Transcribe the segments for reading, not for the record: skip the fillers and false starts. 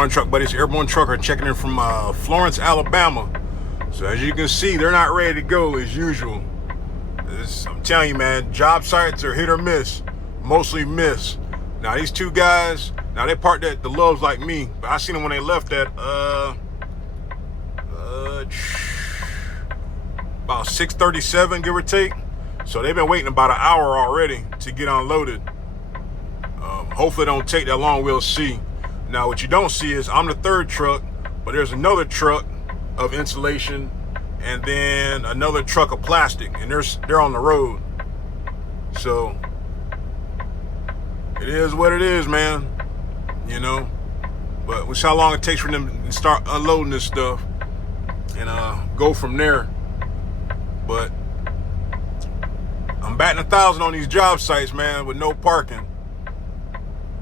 Airborne Truck Buddies. Airborne Trucker checking in from Florence, Alabama. So as you can see, they're not ready to go as usual. I'm telling you, man, job sites are hit or miss. Mostly miss. Now these two guys, now they parked at the Loves like me, but I seen them when they left at about 6:37, give or take. So they've been waiting about an hour already to get unloaded. Hopefully it don't take that long, we'll see. Now what you don't see is I'm the third truck, but there's another truck of insulation and then another truck of plastic, and they're on the road. So it is what it is, man. You know, but we'll see how long it takes for them to start unloading this stuff and go from there. But I'm batting 1,000 on these job sites, man, with no parking.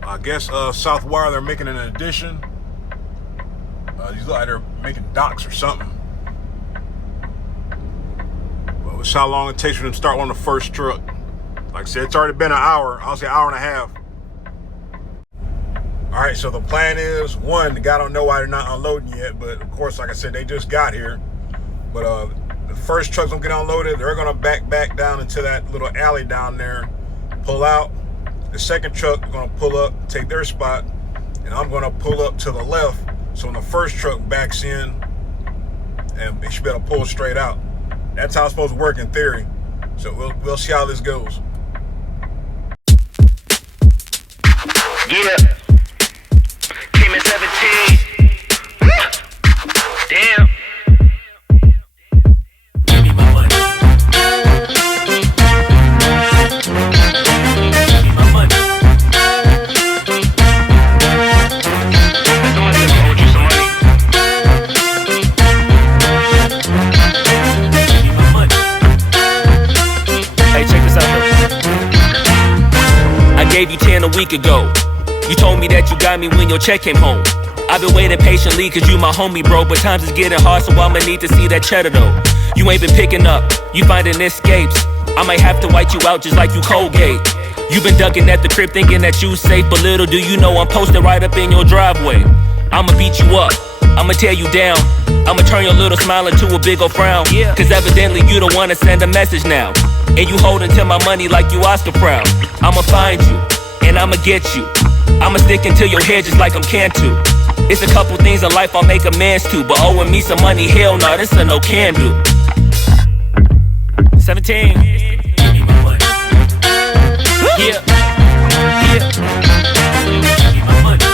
I guess Southwire, they're making an addition. These look like they're making docks or something. But we'll see how long it takes for them to start on the first truck. Like I said, it's already been an hour. I'll say an hour and a half. All right, so the plan is, one, the guy don't know why they're not unloading yet, but of course, like I said, they just got here. But the first truck's gonna get unloaded. They're gonna back down into that little alley down there, pull out. The second truck is gonna pull up, take their spot, and I'm gonna pull up to the left. So when the first truck backs in, and they should be able to pull straight out. That's how it's supposed to work in theory. So we'll see how this goes. Yeah. Came in 17. Damn. Give me my money. Give me my money. Somebody ever owed you some money? Give me my money. Hey, check this out though. I gave you 10 a week ago. You told me that you got me when your check came home. I've been waiting patiently cause you my homie, bro. But times is getting hard, so I'ma need to see that cheddar though. You ain't been picking up, you finding escapes. I might have to white you out just like you Colgate. You been ducking at the crib thinking that you safe, but little do you know I'm posted right up in your driveway. I'ma beat you up, I'ma tear you down. I'ma turn your little smile into a big ol' frown. Cause evidently you don't wanna send a message now. And you holding to my money like you Oscar proud. I'ma find you, and I'ma get you. I'ma stick into your head just like I'm Cantu. It's a couple things in life I'll make amends to, but owing me some money, hell no, this a no can do. 17. Give me my money. Yeah. Yeah. Give me my money.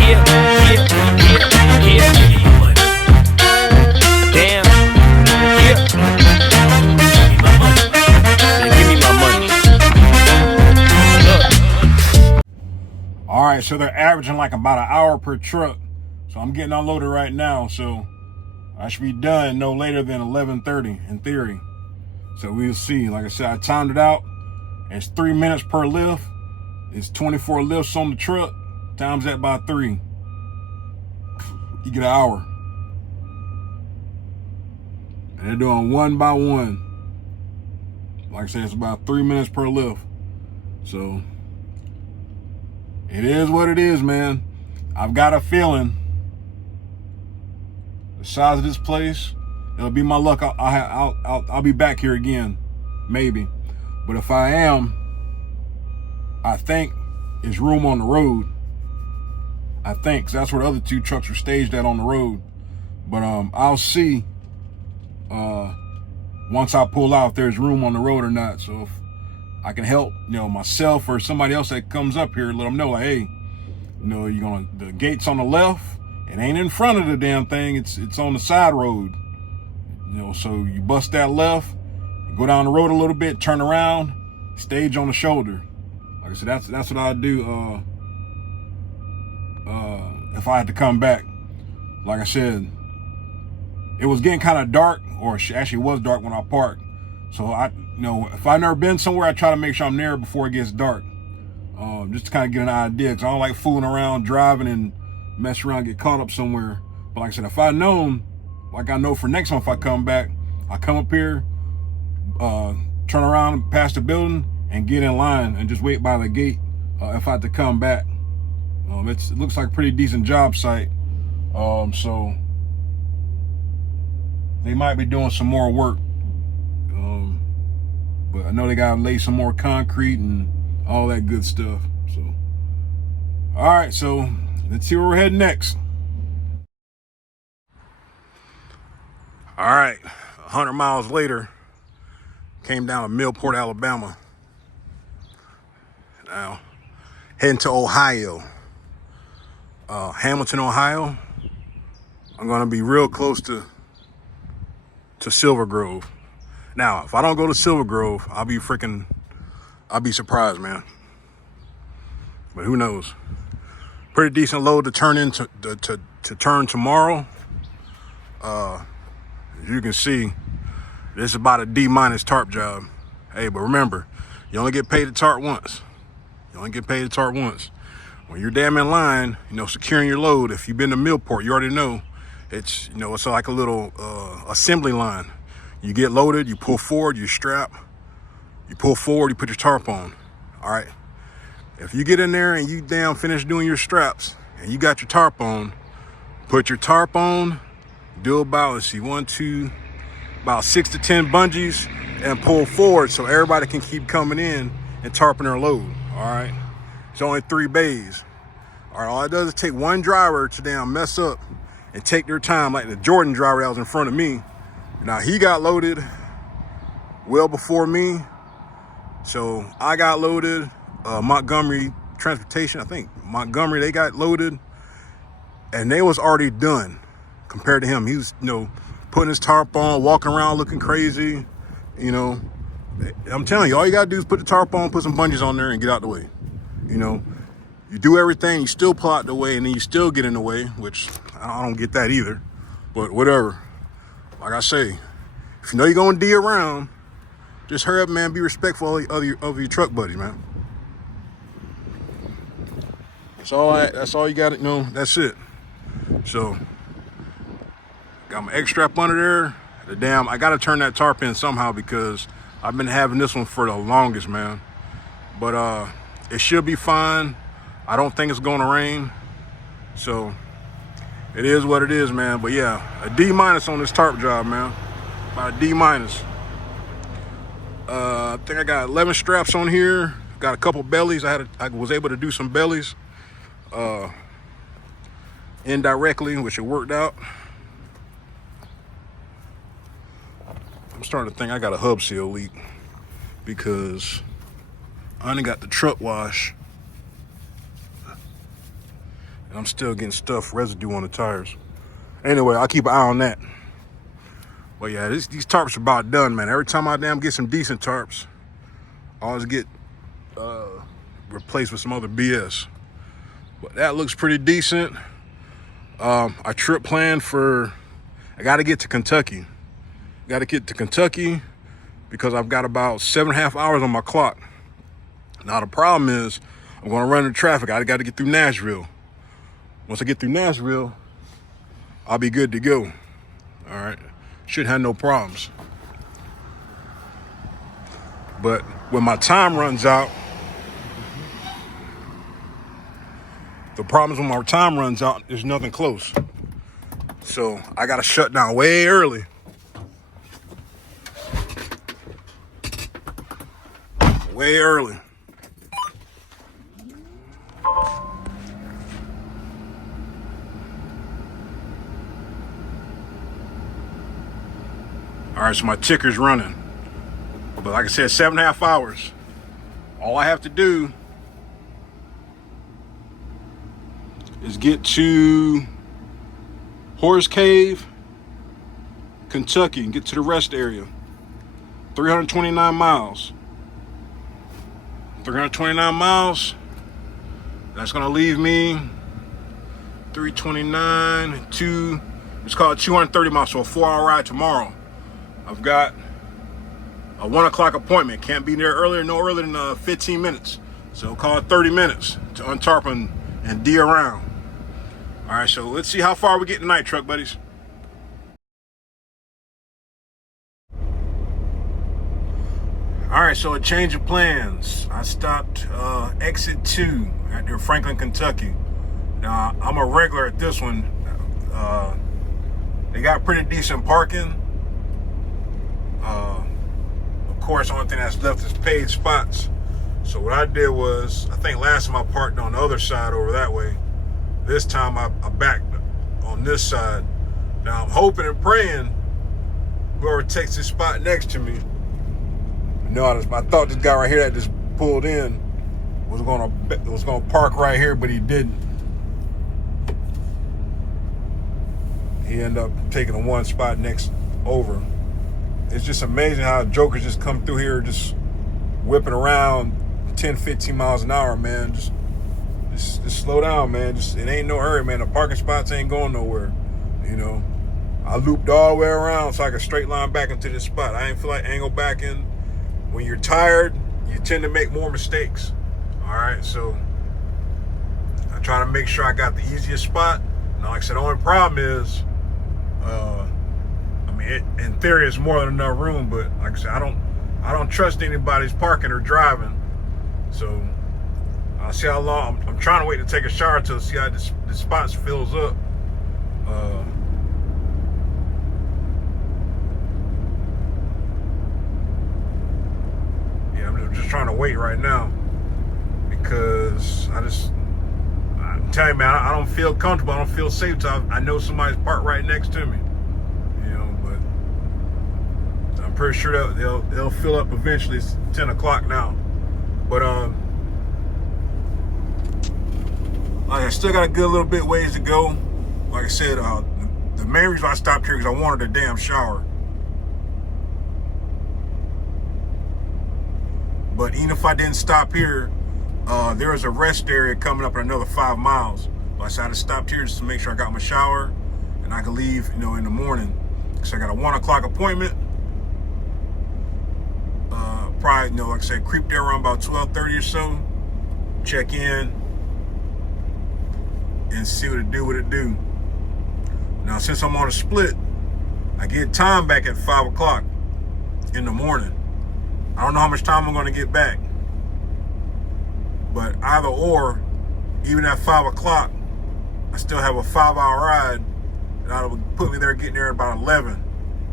Yeah. Yeah. Yeah. Yeah. Give me my money. Damn. Yeah. Give me my money. Yeah, give me my money. All right, so they're averaging like about an hour per truck. So I'm getting unloaded right now. So I should be done no later than 11:30 in theory. So we'll see. Like I said, I timed it out. It's 3 minutes per lift. It's 24 lifts on the truck. Times that by 3. You get an hour. And they're doing one by one. Like I said, it's about 3 minutes per lift. So it is what it is, man. I've got a feeling the size of this place, it'll be my luck. I'll be back here again, maybe. But if I am, I think there's room on the road. I think, 'cause that's where the other two trucks are staged at on the road. But I'll see once I pull out if there's room on the road or not. So if I can help, myself or somebody else that comes up here, let them know, like, hey, the gate's on the left. It ain't in front of the damn thing. It's on the side road. So you bust that left, go down the road a little bit, turn around, stage on the shoulder. Like I said, that's what I'd do if I had to come back. Like I said, it was getting kind of dark, or actually was dark when I parked. So if I've never been somewhere, I try to make sure I'm there before it gets dark. Just to kind of get an idea, because I don't like fooling around, driving and mess around, get caught up somewhere. But like I said, if I known, like I know for next time if I come back, I come up here, turn around past the building and get in line and just wait by the gate if I had to come back. It looks like a pretty decent job site. So they might be doing some more work. But I know they gotta lay some more concrete and all that good stuff. So, all right, so let's see where we're heading next. All right, 100 miles later, came down to Millport, Alabama. Now, heading to Ohio. Hamilton, Ohio. I'm gonna be real close to Silver Grove. Now, if I don't go to Silver Grove, I'll be surprised, man. But who knows? Pretty decent load to turn tomorrow. As you can see, this is about a D- tarp job. Hey, but remember, you only get paid to tarp once. When you're damn in line, securing your load, if you've been to Millport, you already know it's like a little assembly line. You get loaded, you pull forward, you strap, you pull forward, you put your tarp on. All right. If you get in there and you finish doing your straps and you got your tarp on, put your tarp on, do about 6 to 10 bungees and pull forward so everybody can keep coming in and tarping their load. All right. It's only 3 bays. All right. All it does is take one driver to mess up and take their time, like the Jordan driver that was in front of me. Now, he got loaded well before me. So I got loaded. Montgomery Transportation, I think Montgomery, they got loaded and they was already done compared to him. He was, putting his tarp on, walking around looking crazy. I'm telling you, all you gotta do is put the tarp on, put some bungees on there and get out the way. You do everything, you still pull out the way and then you still get in the way, which I don't get that either, but whatever. Like I say, if you know you're gonna D around, just hurry up, man. Be respectful of your truck buddies, man. That's all you got to know. That's it. So, got my X strap under there. I got to turn that tarp in somehow because I've been having this one for the longest, man. But it should be fine. I don't think it's going to rain. So, it is what it is, man. But yeah, a D- on this tarp job, man. About a D-. I think I got 11 straps on here. Got a couple bellies. I was able to do some bellies indirectly, which it worked out. I'm starting to think I got a hub seal leak because I only got the truck wash and I'm still getting residue on the tires. Anyway, I'll keep an eye on that. But yeah, these tarps are about done, man. Every time I get some decent tarps, I always get replaced with some other BS. But that looks pretty decent. I trip planned I got to get to Kentucky. Because I've got about 7.5 hours on my clock. Now the problem is I'm going to run into traffic. I got to get through Nashville. Once I get through Nashville, I'll be good to go. All right. Should have no problems. But when my time runs out, the problem is when my time runs out, there's nothing close. So I got to shut down way early. Way early. All right, so my ticker's running. But like I said, 7.5 hours. All I have to do is get to Horse Cave, Kentucky, and get to the rest area. 329 miles. 329 miles. That's gonna leave me 329, it's called 230 miles, so a 4-hour ride tomorrow. I've got a 1 o'clock appointment. Can't be there no earlier than 15 minutes. So call it 30 minutes to untarp and D around. All right, so let's see how far we get tonight, truck buddies. All right, so a change of plans. I stopped exit 2 at near Franklin, Kentucky. Now, I'm a regular at this one. They got pretty decent parking. Of course, the only thing that's left is paid spots. So what I did was, I think last time I parked on the other side over that way. This time I backed on this side. Now I'm hoping and praying whoever takes this spot next to me. No, I thought this guy right here that just pulled in was gonna park right here, but he didn't. He ended up taking the one spot next over. It's just amazing how jokers just come through here just whipping around 10, 15 miles an hour, man. Just slow down, man. It ain't no hurry, man. The parking spots ain't going nowhere, you know. I looped all the way around so I could straight line back into this spot. I ain't feel like angle backing. When you're tired, you tend to make more mistakes. All right, so I try to make sure I got the easiest spot. Now, like I said, the only problem is, in theory, it's more than enough room, but like I said, I don't trust anybody's parking or driving. So I'll see how long. I'm trying to wait to take a shower to see how the spots fills up. Yeah, I'm just trying to wait right now because I'm telling you, man, I don't feel comfortable. I don't feel safe till I know somebody's parked right next to me. I'm pretty sure they'll fill up eventually. It's 10 o'clock now. But I still got a good little bit ways to go. Like I said, the main reason I stopped here is I wanted a damn shower. But even if I didn't stop here, there is a rest area coming up in another 5 miles. So I decided to stop here just to make sure I got my shower and I could leave, in the morning. So I got a 1 o'clock appointment. Probably, like I said, creep there around about 12:30 or so. Check in and see what it do. Now, since I'm on a split, I get time back at 5 o'clock in the morning. I don't know how much time I'm going to get back. But either or, even at 5 o'clock, I still have a 5-hour ride. And that'll put me there, getting there at about 11.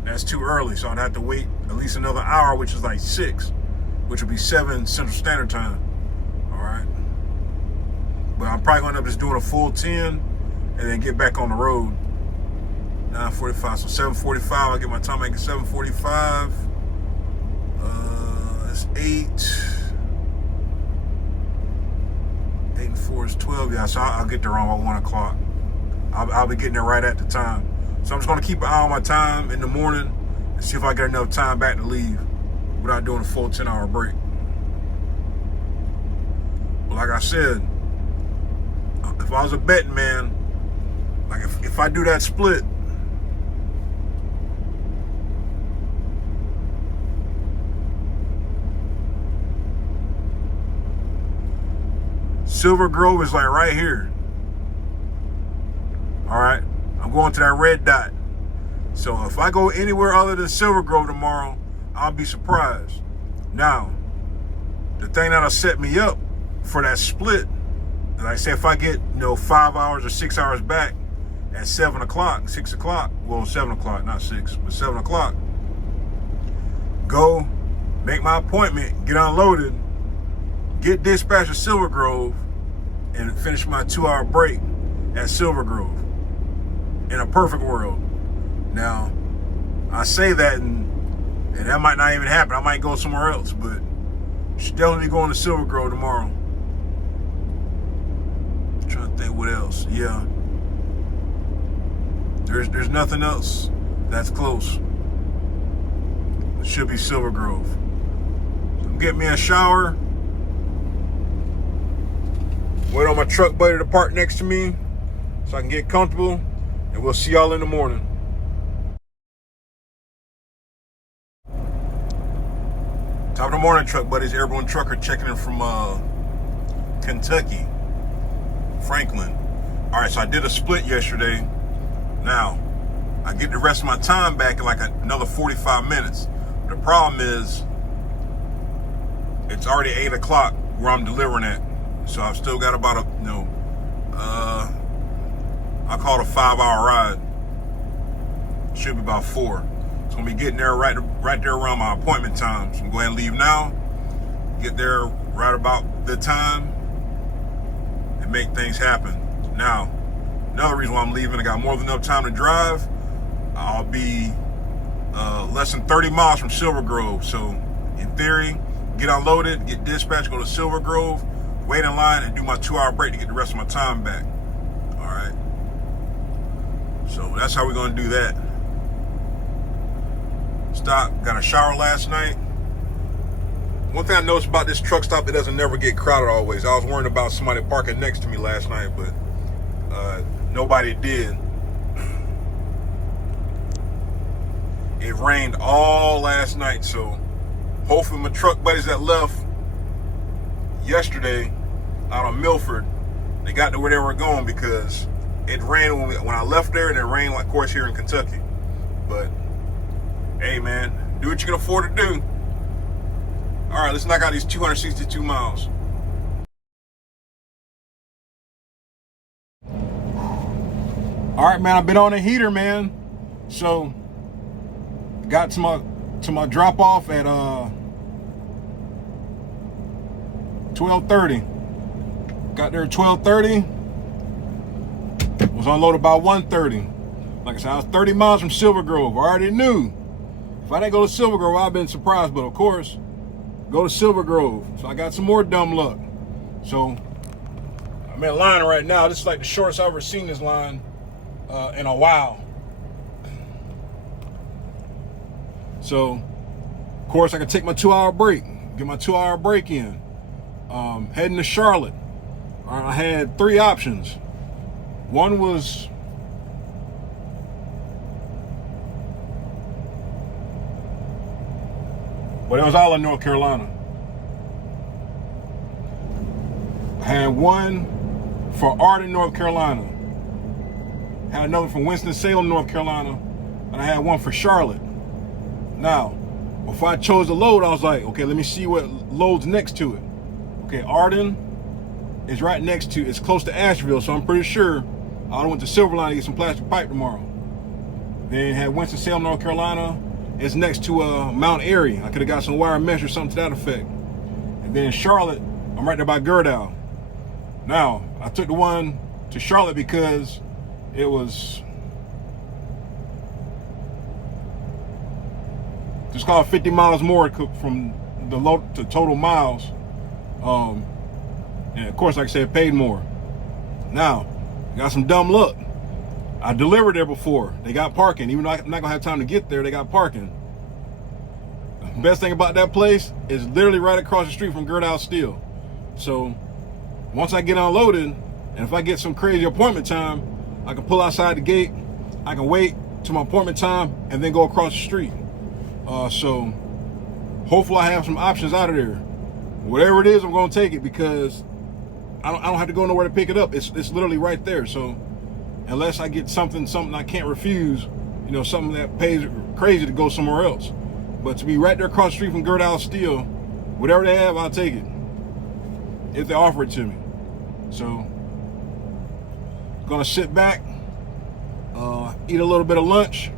That's too early, so I'd have to wait at least another hour, which is like 6, which would be 7 Central Standard Time. All right. But I'm probably going to end up just doing a full 10 and then get back on the road. 9:45, so 7:45. I'll get my time back at 7:45. That's 8. 8 and 4 is 12. Yeah, so I'll get there around about 1 o'clock. I'll be getting there right at the time. So I'm just going to keep an eye on my time in the morning and see if I get enough time back to leave without doing a full 10-hour break. But like I said, if I was a betting man, like if I do that split, Silver Grove is like right here. All right, I'm going to that red dot. So if I go anywhere other than Silver Grove tomorrow, I'll be surprised. Now, the thing that'll set me up for that split, like I say, if I get 5 hours or 6 hours back at 7 o'clock, 6 o'clock, well 7 o'clock, not 6, but 7 o'clock, go make my appointment, get unloaded, get dispatched to Silver Grove, and finish my 2-hour break at Silver Grove. In a perfect world. Now, I say that and that might not even happen. I might go somewhere else, but should definitely be going to Silver Grove tomorrow. I'm trying to think what else. Yeah. There's nothing else that's close. It should be Silver Grove. So I'm getting me a shower. Wait on my truck buddy to park next to me so I can get comfortable. And we'll see y'all in the morning. Top of the morning, truck buddies. Airborne Trucker checking in from Kentucky, Franklin. All right, so I did a split yesterday. Now, I get the rest of my time back in like another 45 minutes. The problem is, it's already 8 o'clock where I'm delivering at. So I've still got about I call it a 5-hour ride. Should be about 4. It's gonna be getting there right there around my appointment time. So I'm gonna go ahead and leave now. Get there right about the time and make things happen. Now, another reason why I'm leaving, I got more than enough time to drive. I'll be less than 30 miles from Silver Grove. So in theory, get unloaded, get dispatched, go to Silver Grove, wait in line, and do my 2-hour break to get the rest of my time back. All right. So that's how we're gonna do that. Got a shower last night. One thing I noticed about this truck stop, it doesn't never get crowded always. I was worried about somebody parking next to me last night, but nobody did. It rained all last night, so hopefully my truck buddies that left yesterday out of Milford, they got to where they were going, because it rained when I left there, and it rained like, of course, here in Kentucky. But hey, man, do what you can afford to do. All right, let's knock out these 262 miles. All right, man, I've been on a heater, man. So got to my drop off at 12:30. Got there at 12:30. Was unloaded by 1:30. Like I said, I was 30 miles from Silver Grove. I already knew. If I didn't go to Silver Grove, I'd been surprised, but of course, go to Silver Grove. So I got some more dumb luck. So I'm in line right now. This is like the shortest I've ever seen this line in a while. So, of course, I can take my 2-hour break, get my 2-hour break in. Heading to Charlotte. I had 3 options. One was it was all in North Carolina. I had one for Arden, North Carolina. Had another from Winston-Salem, North Carolina. And I had one for Charlotte. Now, before I chose the load, I was like, okay, let me see what load's next to it. Okay, Arden is right next to, it's close to Asheville, so I'm pretty sure I went to Silverline to get some plastic pipe tomorrow. Then had Winston-Salem, North Carolina. It's next to Mount Airy. I could have got some wire mesh or something to that effect. And then Charlotte, I'm right there by Gerdau. Now, I took the one to Charlotte because it was just called 50 miles more from the low to total miles. And of course, like I said, paid more. Now, got some dumb luck. I delivered there before. They got parking. Even though I'm not gonna have time to get there, they got parking. The best thing about that place is literally right across the street from Gerdau Steel. So once I get unloaded, and if I get some crazy appointment time, I can pull outside the gate, I can wait to my appointment time, and then go across the street. So hopefully I have some options out of there. Whatever it is, I'm gonna take it, because I don't have to go nowhere to pick it up. It's literally right there. So unless I get something I can't refuse, you know, something that pays crazy to go somewhere else. But to be right there across the street from Gerdau Steel, whatever they have, I'll take it, if they offer it to me. So, gonna sit back, eat a little bit of lunch,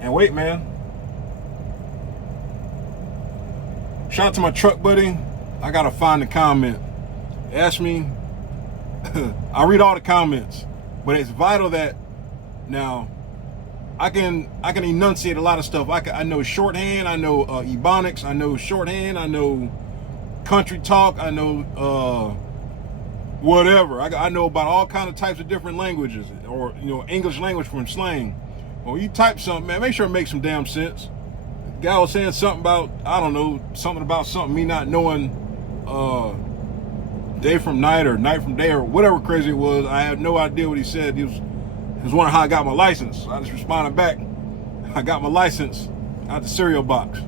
and wait, man. Shout out to my truck buddy. I gotta find the comment. Ask me. I read all the comments, but it's vital that now I can enunciate a lot of stuff. I know shorthand, I know Ebonics, I know shorthand, I know country talk, I know whatever. I know about all kinds of types of different languages, or you know, English language from slang. Well, you type something, man, make sure it makes some damn sense. The guy was saying something about, I don't know, something about something, me not knowing day from night or night from day or whatever crazy it was. I had no idea what he said. He was wondering how I got my license. So I just responded back. I got my license out the cereal box.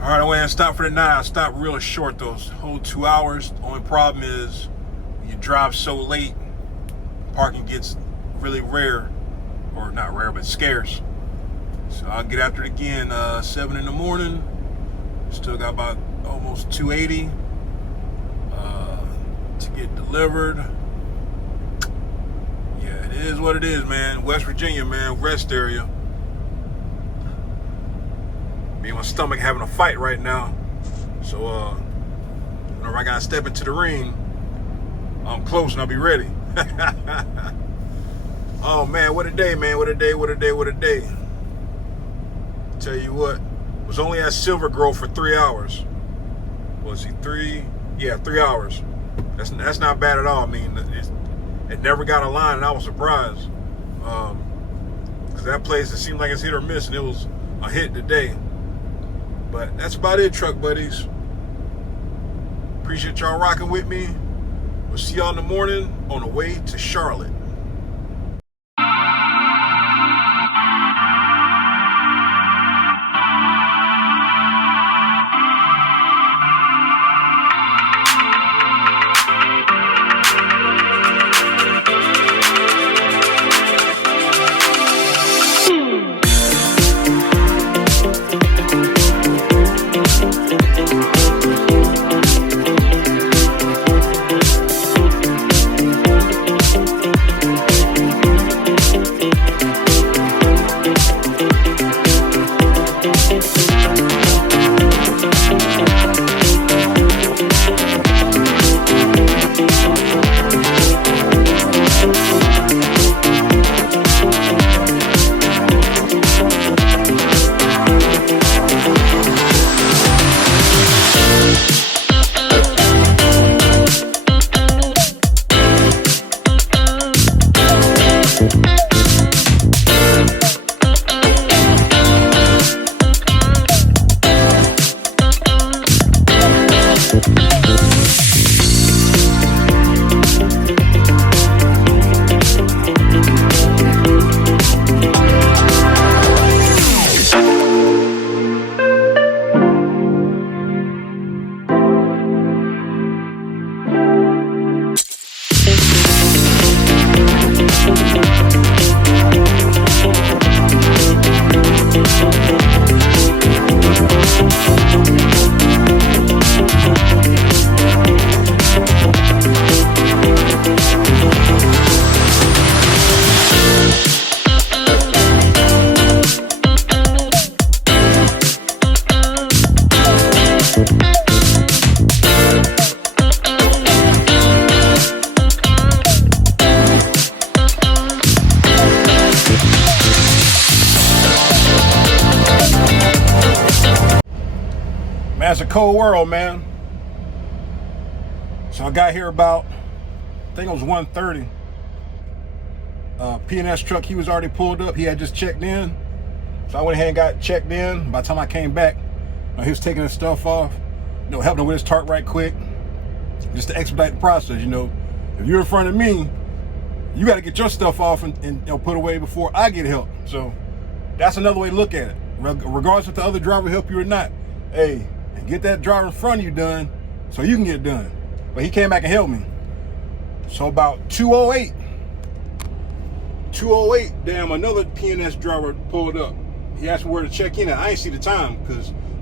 All right, I went and stopped for the night. I stopped real short, those whole 2 hours. The only problem is you drive so late, parking gets really rare, or not rare, but scarce. So I'll get after it again, 7 in the morning. Still got about almost 280. to get delivered. Yeah, it is what it is, man. West Virginia, man, rest area. Me and my stomach having a fight right now. So, whenever I gotta step into the ring, I'm close and I'll be ready. Oh man, what a day, man. What a day, what a day, what a day. Tell you what, was only at Silver Grove for 3 hours. Was he 3? Yeah, 3 hours. That's not bad at all. I mean, it never got a line, and I was surprised. Because that place, it seemed like it's hit or miss, and it was a hit today. But that's about it, truck buddies. Appreciate y'all rocking with me. We'll see y'all in the morning on the way to Charlotte. Man, it's a cold world, man. So I got here about, I think it was 1:30. P&S truck, he was already pulled up. He had just checked in. So I went ahead and got checked in. By the time I came back, he was taking his stuff off, helping him with his tarp right quick, just to expedite the process. If you're in front of me, you got to get your stuff off and put away before I get help. So that's another way to look at it. Regardless if the other driver help you or not, hey, get that driver in front of you done so you can get done. But he came back and helped me. So about 2:08, damn, another P&S driver pulled up. He asked me where to check in at. I ain't see the time,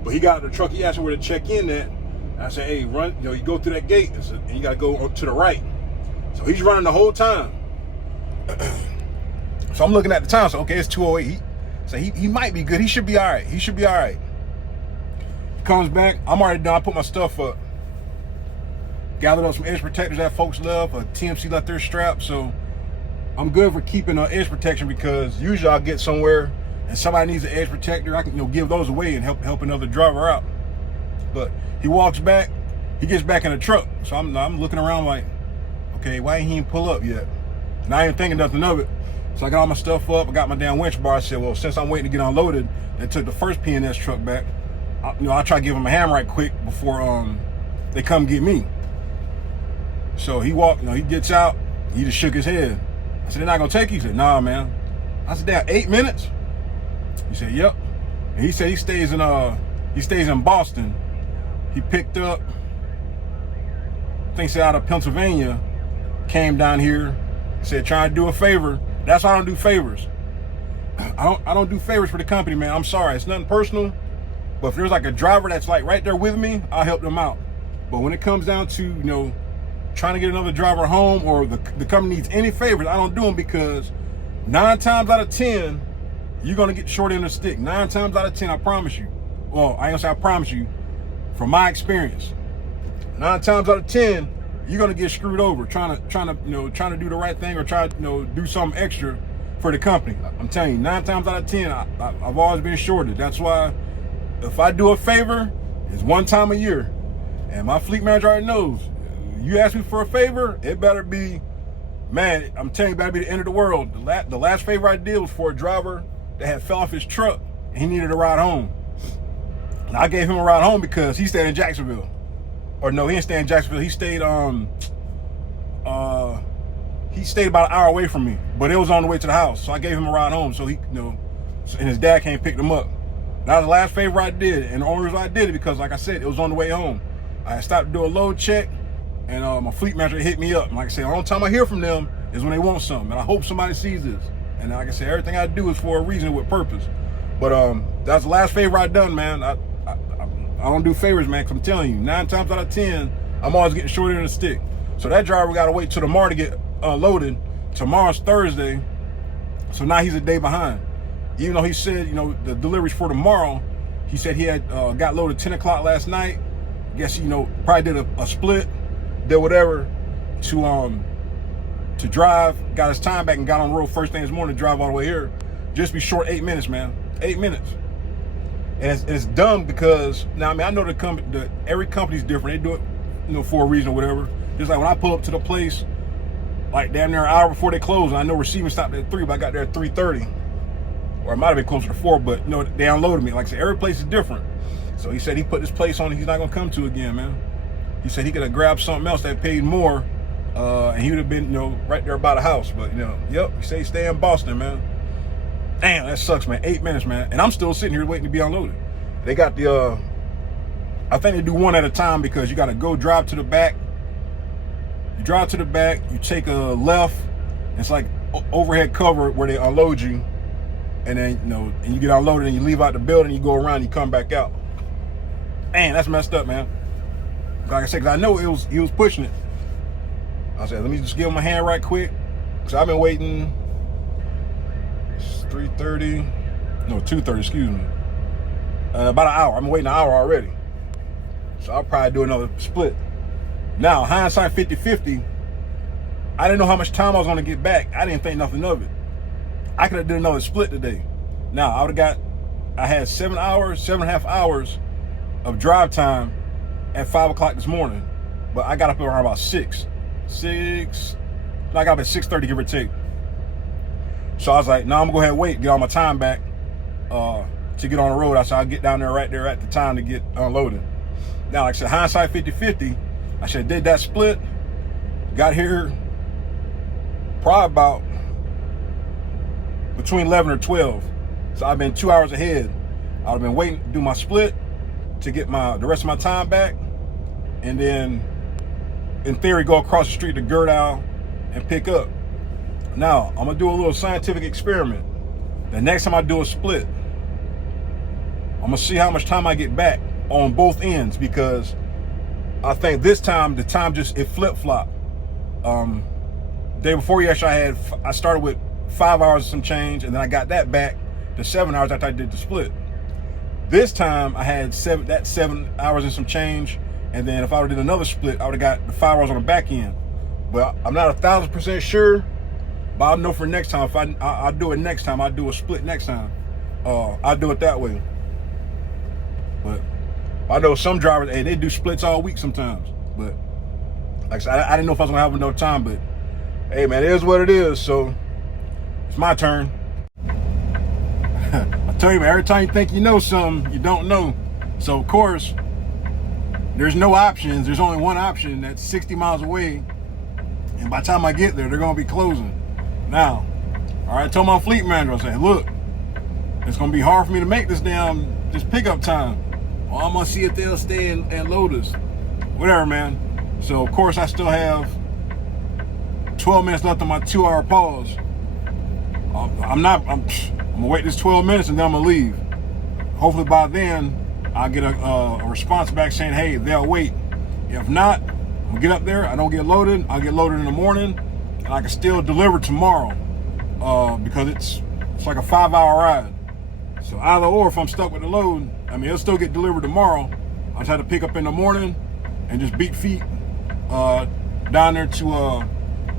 but he got out of the truck. He asked me where to check in at. And I said, hey, run, you go through that gate, and you got to go to the right. So he's running the whole time. So I'm looking at the time. So okay, it's 2:08. He might be good. He should be all right. He comes back. I'm already done. I put my stuff up. Gathered up some edge protectors that folks left. TMC left their strap. So I'm good for keeping edge protection, because usually I'll get somewhere and somebody needs an edge protector. I can give those away and help another driver out. But he walks back. He gets back in the truck. So I'm looking around like, okay, why ain't he even pull up yet? And I ain't thinking nothing of it. So I got all my stuff up. I got my damn winch bar. I said, well, since I'm waiting to get unloaded, they took the first P&S truck back. I'll try to give him a hand right quick before they come get me. So he walked, he gets out. He just shook his head. I said, they're not gonna take you? He said, nah, man. I said, damn, 8 minutes? He said, yep. And he said he stays in Boston. He picked up, I think he's out of Pennsylvania, came down here, said, trying to do a favor. That's why I don't do favors. I don't do favors for the company, man. I'm sorry, it's nothing personal. But if there's like a driver that's like right there with me, I'll help them out. But when it comes down to, trying to get another driver home or the company needs any favors, I don't do them because 9 times out of 10, you're going to get short end of the stick. 9 times out of 10, I promise you. Well, I ain't gonna say I promise you, from my experience. 9 times out of 10, you're gonna get screwed over trying to do the right thing or try to do something extra for the company. I'm telling you, 9 times out of 10, I've always been shorted. That's why if I do a favor, it's 1 time a year. And my fleet manager already knows. You ask me for a favor, it better be, man, I'm telling you, it better be the end of the world. The last favor I did was for a driver that had fell off his truck and he needed a ride home. And I gave him a ride home because he stayed in Jacksonville. Or no, he didn't stay in Jacksonville. He stayed about an hour away from me, but it was on the way to the house. So I gave him a ride home so he, and his dad came pick him up. That was the last favor I did. And the only reason I did it because, like I said, it was on the way home. I stopped to do a load check and my fleet manager hit me up. And like I said, the only time I hear from them is when they want something. And I hope somebody sees this. And like I said, everything I do is for a reason with purpose. But that's the last favor I done, man. I don't do favors, man, because I'm telling you, 9 times out of 10, I'm always getting short end of the stick. So that driver got to wait till tomorrow to get unloaded. Tomorrow's Thursday, so now he's a day behind. Even though he said, the delivery's for tomorrow, he said he had got loaded 10 o'clock last night. Guess, probably did a split, did whatever to drive, got his time back and got on the road first thing this morning to drive all the way here. Just be short 8 minutes, man. 8 minutes. And it's dumb because now, I know every company's different. They do it, for a reason or whatever. Just like when I pull up to the place, like damn near an hour before they close, and I know receiving stopped at 3, but I got there at 3:30, or it might have been closer to 4. But they unloaded me. Like I said, every place is different. So he said he put this place on he's not gonna come to again, man. He said he could have grabbed something else that paid more, and he would have been, right there by the house. But yep, he said he stay in Boston, man. Damn, that sucks, man. 8 minutes, man. And I'm still sitting here waiting to be unloaded. They got I think they do one at a time because you got to go drive to the back. You drive to the back, you take a left. It's like overhead cover where they unload you. And then, and you get unloaded and you leave out the building, you go around, you come back out. Man, that's messed up, man. Like I said, because I know he was pushing it. I said, let me just give him a hand right quick. Because I've been waiting. 2:30, excuse me. About an hour. I've been waiting an hour already. So I'll probably do another split. Now, hindsight 50-50, I didn't know how much time I was going to get back. I didn't think nothing of it. I could have did another split today. Now, I had 7.5 hours of drive time at 5 o'clock this morning. But I got up around about 6. I got up at 6:30, give or take. So I was like, no, I'm gonna go ahead and wait, get all my time back to get on the road. I said, I'll get down there right there at the time to get unloaded. Now, like I said, hindsight 50-50, I should have did that split, got here probably about between 11 or 12. So I've been 2 hours ahead. I've been waiting to do my split to get the rest of my time back. And then, in theory, go across the street to Gerdau and pick up. Now, I'm going to do a little scientific experiment. The next time I do a split, I'm going to see how much time I get back on both ends because I think this time, the time it flip-flopped. Day before yesterday, I started with 5 hours and some change, and then I got that back to 7 hours after I did the split. This time, I had 7 hours and some change, and then if I would have did another split, I would have got the 5 hours on the back end. But I'm not 1,000% sure. But I'll know for next time. If I'll do it next time. I'll do a split next time. I'll do it that way. But I know some drivers, they do splits all week sometimes. But like I said, I didn't know if I was gonna have enough time. But hey, man, it is what it is. So it's my turn. I tell you, man, every time you think you know something, you don't know. So of course, there's no options. There's only one option that's 60 miles away. And by the time I get there, they're gonna be closing. Now, all right, I told my fleet manager, I said, look, it's gonna be hard for me to make this pickup time. Well, I'm gonna see if they'll stay and load us. Whatever, man. So of course I still have 12 minutes left on my 2-hour pause. I'm gonna wait this 12 minutes and then I'm gonna leave. Hopefully by then I'll get a response back saying, hey, they'll wait. If not, I'm gonna get up there. I don't get loaded. I'll get loaded in the morning, and I can still deliver tomorrow because it's like a 5-hour ride. So either or, if I'm stuck with the load, I mean, it'll still get delivered tomorrow. I'll try to pick up in the morning and just beat feet down there to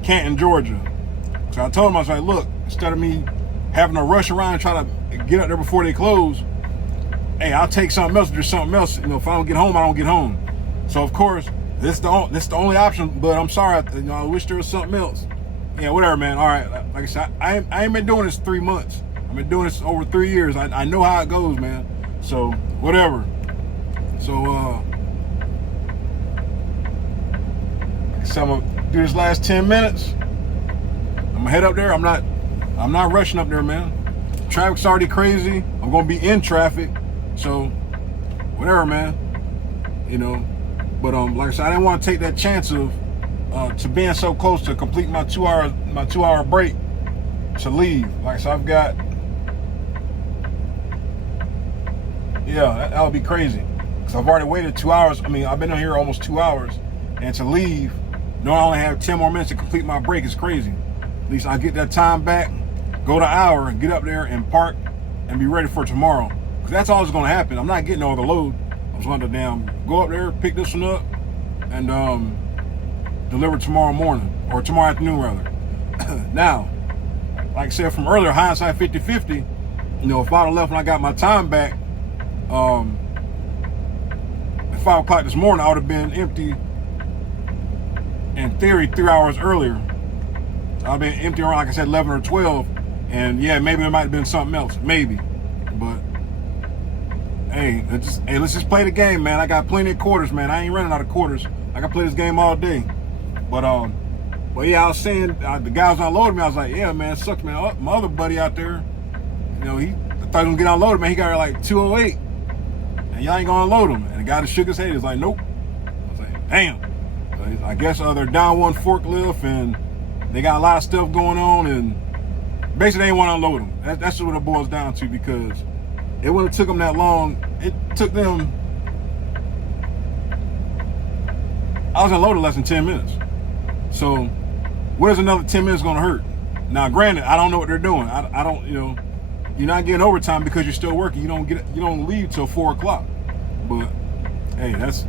Canton, Georgia. So I told him, I was like, look, instead of me having to rush around and try to get up there before they close, hey, I'll take something else or do something else. You know, if I don't get home, I don't get home. So of course, this is the only option. But I'm sorry, I wish there was something else. Yeah, whatever, man. All right, like I said, I ain't been doing this 3 months. I've been doing this over 3 years. I know how it goes, man. So whatever. So like I said, I'm gonna do this last 10 minutes. I'm gonna head up there. I'm not rushing up there, man. Traffic's already crazy. I'm gonna be in traffic. So whatever, man. You know. But like I said, I didn't want to take that chance of to being so close to complete my 2 hour break to leave. Like I said, I've got, yeah, that would be crazy. Because I've already waited 2 hours. I mean, I've been in here almost 2 hours, and to leave, no, I only have 10 more minutes to complete my break is crazy. At least I get that time back, go the hour, and get up there and park and be ready for tomorrow. Because that's all that's going to happen. I'm not getting all the load. I'm just going to go up there, pick this one up, and deliver tomorrow morning, or tomorrow afternoon rather. Now, like I said from earlier, hindsight 50-50, you know, if I'd have left when I got my time back at 5 o'clock this morning, I would have been empty, in theory, 3 hours earlier. I've been empty around, like I said, 11 or 12, and yeah, maybe there might have been something else, maybe. But hey, let's just play the game, man. I got plenty of quarters, man. I ain't running out of quarters. I can play this game all day. But yeah, I was saying, the guy was unloading me. I was like, yeah, man, it sucks, man. My other buddy out there, you know, I thought he was gonna get unloaded, man. He got here like 2:08, and y'all ain't gonna unload him. And the guy that shook his head, he was like, nope. I was like, damn. So I guess they're down one forklift, and they got a lot of stuff going on, and basically they ain't want to unload them. That's what it boils down to, because it wouldn't have took them that long. It took them, I was unloaded less than 10 minutes. So where's another 10 minutes gonna hurt? Now, granted, I don't know what they're doing. I don't, you know, you're not getting overtime because you're still working. You don't leave till 4 o'clock. But hey, that's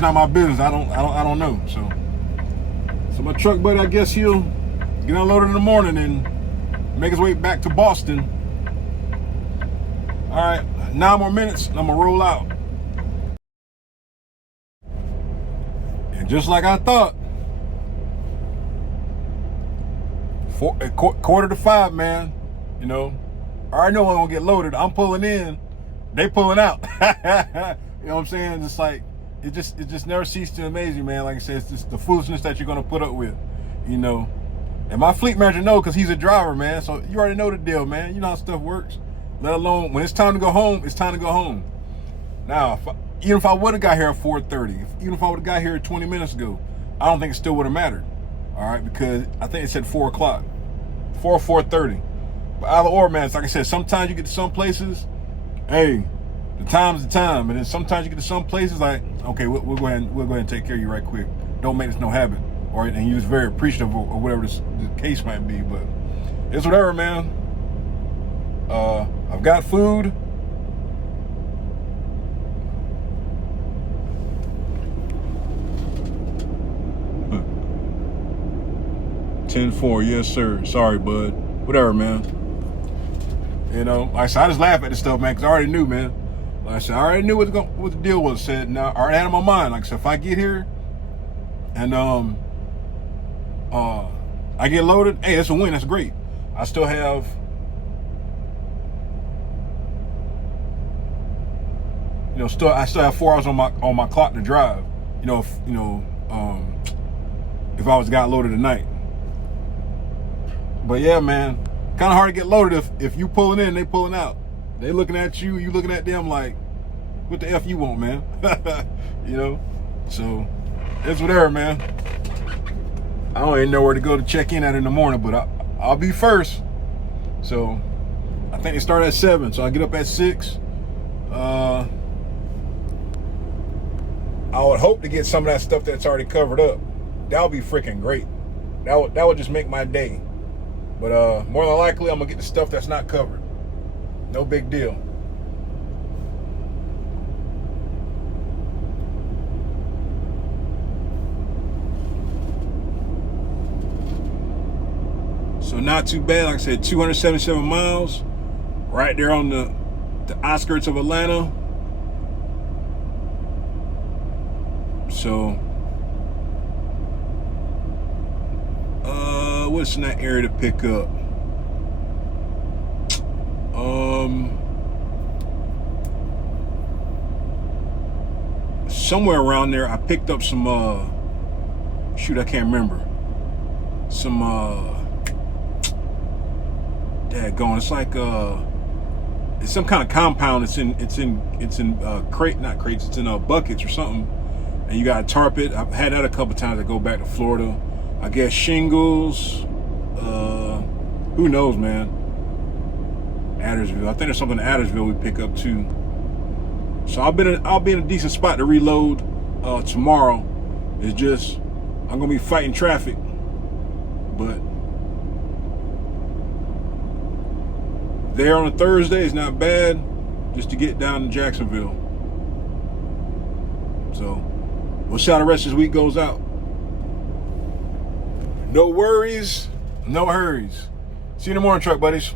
not my business. I don't know. So my truck buddy, I guess he'll get unloaded in the morning and make his way back to Boston. All right, 9 more minutes and I'm gonna roll out. And just like I thought, 4:45, man. You know, I already know I'm gonna get loaded. I'm pulling in, they pulling out. You know what I'm saying? It's like, it just never ceases to amaze you, man. Like I said, it's just the foolishness that you're gonna put up with, you know. And my fleet manager knows, because he's a driver, man. So you already know the deal, man. You know how stuff works. Let alone when it's time to go home, it's time to go home. Now, even if I would have got here at 4:30, even if I would have got here 20 minutes ago, I don't think it still would have mattered. All right, because I think it said 4 o'clock, 4:30. But either or, man, it's like I said, sometimes you get to some places, hey, the time's the time, and then sometimes you get to some places like, okay, we'll go ahead and take care of you right quick. Don't make this no habit, and you're just very appreciative of whatever the case might be. But it's whatever, man. I've got food. Huh. 10-4, yes sir. Sorry, bud. Whatever, man. You know, like I said, I just laugh at this stuff, man, because I already knew, man. Like I said, I already knew what the deal was. Said, now I already had it in my mind. Like I said, if I get here and I get loaded, hey, that's a win. That's great. I still have, you know, I still have 4 hours on my clock to drive. You know, if I got loaded tonight. But yeah, man, kind of hard to get loaded if you pulling in, they pulling out. They looking at you, you looking at them like, what the F you want, man? You know? So, it's whatever, man. I don't even know where to go to check in at in the morning, but I'll be first. So, I think they start at 7, so I get up at 6. I would hope to get some of that stuff that's already covered up. That would be freaking great. That would just make my day. But more than likely, I'm gonna get the stuff that's not covered. No big deal. So not too bad. Like I said, 277 miles, right there on the outskirts of Atlanta. So, what's in that area to pick up? Somewhere around there, I picked up some. Shoot, I can't remember. Some. Daggone, it's like it's some kind of compound. It's in not crates. It's in buckets or something. And you gotta tarp it. I've had that a couple times. I go back to Florida. I guess shingles. Who knows, man? Addersville. I think there's something in Addersville we pick up too. So I'll be in a decent spot to reload tomorrow. It's just I'm gonna be fighting traffic, but there on a Thursday is not bad, just to get down to Jacksonville. So we'll see how the rest of this week goes out. No worries, no hurries. See you in the morning, truck buddies.